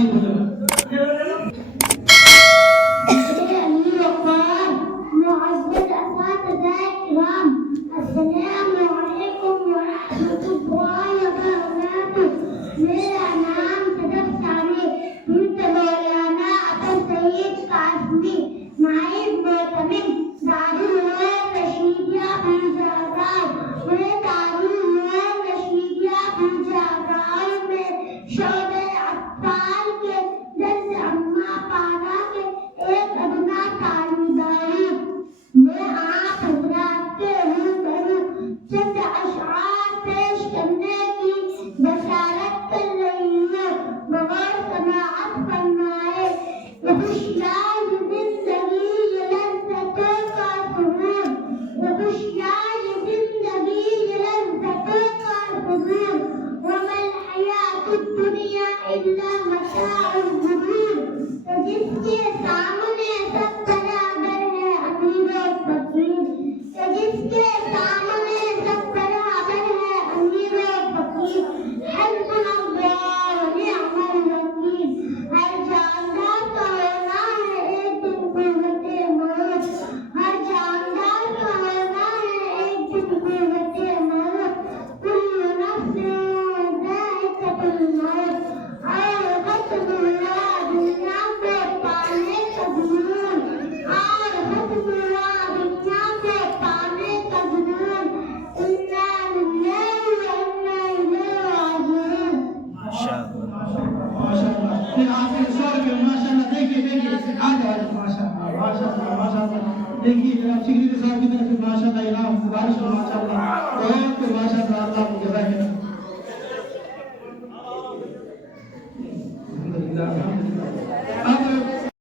زبانی بولو. السلام علیکم ورحمۃ اللہ وبرکاتہ. میرا نام صدف ثانی، مولانا عطا سعید قاسمی، نائب معتمد دارالعلوم رشیدیہ بیجاگال. میں دارالعلوم رشیدیہ بیجاگال میں شعبہ اطفال کے درس اما پارا کے ایک ادنا طالبانی. میں آپ حضرات کے روبرو چند اشعار پیش کرنے کی بشارت کر رہی ہوں. بغور سماعت فرمائے. یہ خوشیار زندگی یہ لذتوں کا سرور، یہ خوشیار زندگی یہ لذتوں کا سرور. وما الحیات الدنیا الا متاع الغرور. تو جس کے سامنے سب برابر ہے امیر و فقیر، کہ جس کے سامنے سب برابر ہے امیر و فقیر. حسبنا اللہ و نعم الوکیل. ہر جاندار کا ہونا ہے ایک دن قوت موت، ہر جاندار کا ہونا ہے ایک دن قوت موت. کل نفس ذائقۃ الموت. اور ختم ہوا دنیا کو پانے کا جنون، اور ختم ہوا دنیا کو پانے کا جنون. انا للہ و انا الیہ راجعون. ماشاءاللہ. پھر آپ کے شور میں ماشاءاللہ دیکھیے آ جائے. ماشاءاللہ ماشاءاللہ. دیکھیے جناب سکریٹری صاحب کی طرف سے ماشاءاللہ انعام گزارش ہے. ماشاءاللہ بہت ماشاءاللہ. اللہ کو جزائے خیر. الحمدللہ الحمدللہ.